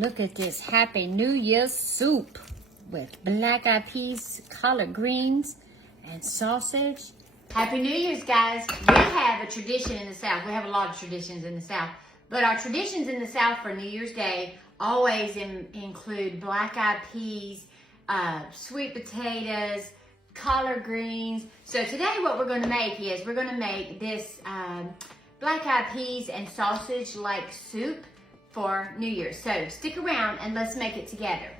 Look at this Happy New Year's soup with black-eyed peas, collard greens, and sausage. Happy New Year's, guys. We have a tradition in the South. We have a lot of traditions in the South. But our traditions in the South for New Year's Day always include black-eyed peas, sweet potatoes, collard greens. So today what we're going to make is we're going to make this black-eyed peas and sausage-like soup for New Year's. So stick around and let's make it together.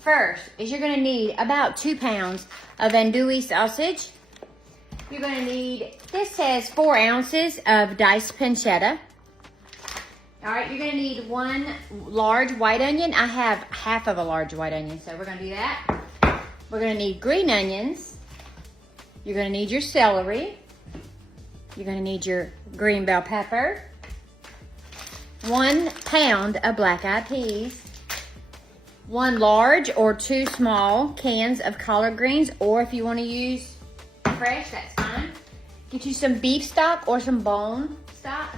First is you're going to need about 2 pounds of andouille sausage. You're going to need, this says 4 ounces of diced pancetta. All right, you're going to need 1 large white onion. I have half of a large white onion, so we're going to do that. We're going to need green onions. You're going to need your celery. You're going to need your green bell pepper. 1 pound of black-eyed peas. 1 large or 2 small cans of collard greens, or if you want to use fresh, that's fine. Get you some beef stock or some bone stock.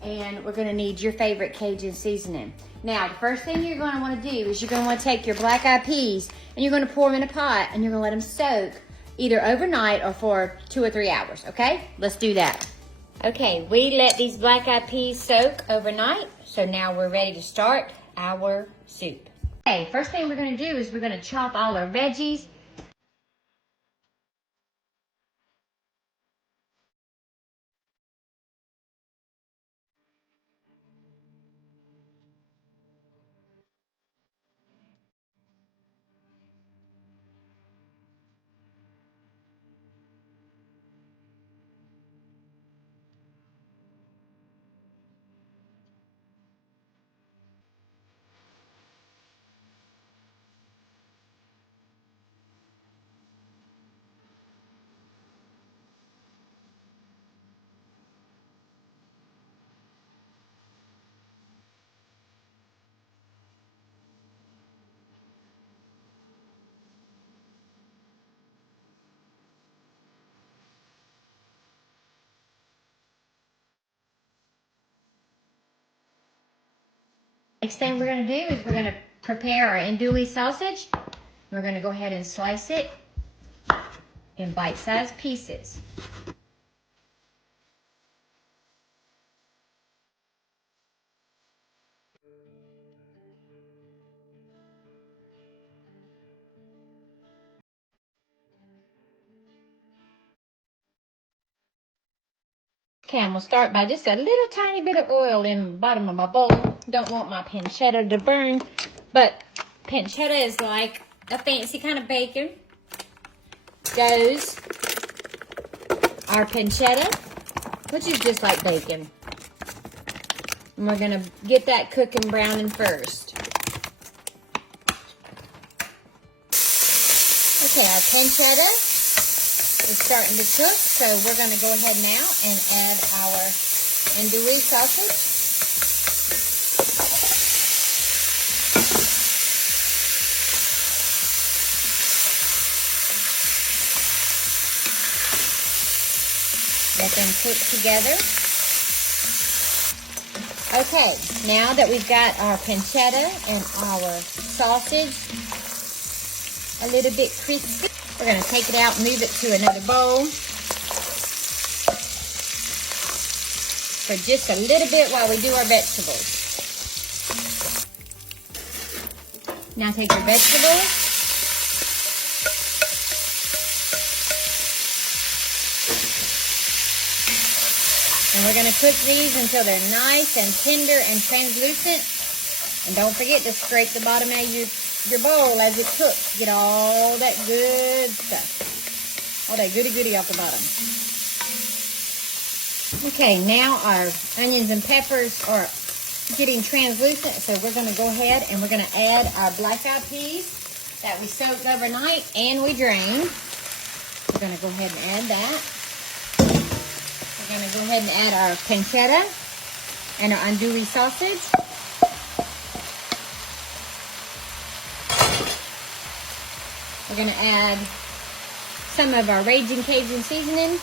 And we're going to need your favorite Cajun seasoning. Now, the first thing you're going to want to do is you're going to want to take your black-eyed peas and you're going to pour them in a pot and you're going to let them soak either overnight or for 2 or 3 hours, okay? Let's do that. Okay, we let these black-eyed peas soak overnight, so now we're ready to start our soup. Okay, first thing we're going to do is we're going to chop all our veggies. Next thing we're going to do is we're going to prepare our andouille sausage. We're going to go ahead and slice it in bite-sized pieces. Okay, I'm going to start by just a little tiny bit of oil in the bottom of my bowl. Don't want my pancetta to burn, but pancetta is like a fancy kind of bacon. Goes our pancetta, which is just like bacon. And we're going to get that cooking browning first. Okay, our pancetta is starting to cook, so we're going to go ahead now and add our andouille sausage. Let them cook together. Okay, now that we've got our pancetta and our sausage a little bit crispy, we're going to take it out and move it to another bowl for just a little bit while we do our vegetables. Now take your vegetables. And we're going to cook these until they're nice and tender and translucent. And don't forget to scrape the bottom of your bowl as it cooks. Get all that good stuff. All that goody off the bottom. Okay, now our onions and peppers are getting translucent. So we're going to go ahead and we're going to add our black-eyed peas that we soaked overnight and we drained. We're going to go ahead and add that. We're going to go ahead and add our pancetta and our andouille sausage. We're going to add some of our Raging Cajun seasoning.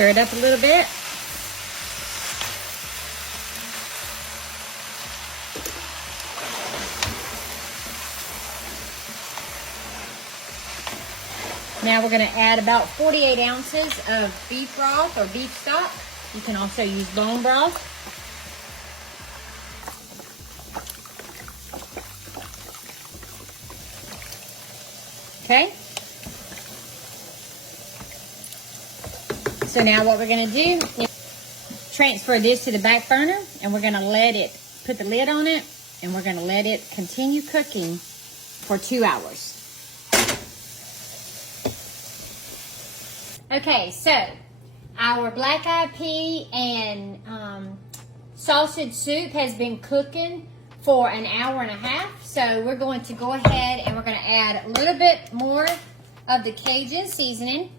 Stir it up a little bit. Now we're going to add about 48 ounces of beef broth or beef stock. You can also use bone broth. Okay. So now what we're going to do is transfer this to the back burner, and we're going to let it, put the lid on it, and we're going to let it continue cooking for 2 hours. Okay, so our black-eyed pea and sausage soup has been cooking for an hour and a half. So we're going to go ahead and we're going to add a little bit more of the Cajun seasoning.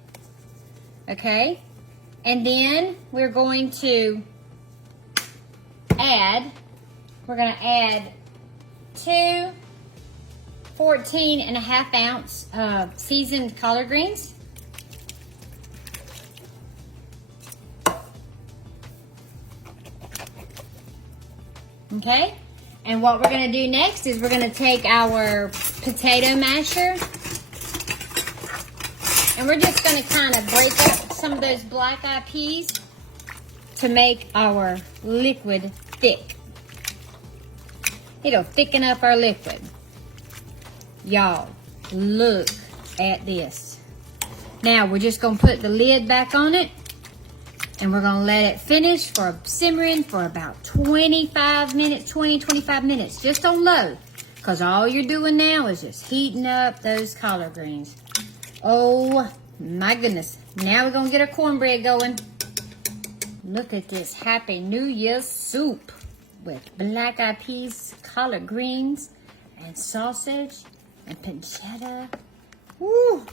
Okay, and then we're going to add 2 14.5 ounce seasoned collard greens. Okay, and what we're going to do next is we're going to take our potato masher and we're just going to kind of break up some of those black-eyed peas to make our liquid thick. It'll thicken up our liquid. Y'all, look at this. Now we're just going to put the lid back on it. And we're going to let it finish for simmering for about 25 minutes, 25 minutes, just on low. Because all you're doing now is just heating up those collard greens. Oh, my goodness. Now we're going to get our cornbread going. Look at this Happy New Year's soup with black-eyed peas, collard greens, and sausage, and pancetta. Woo!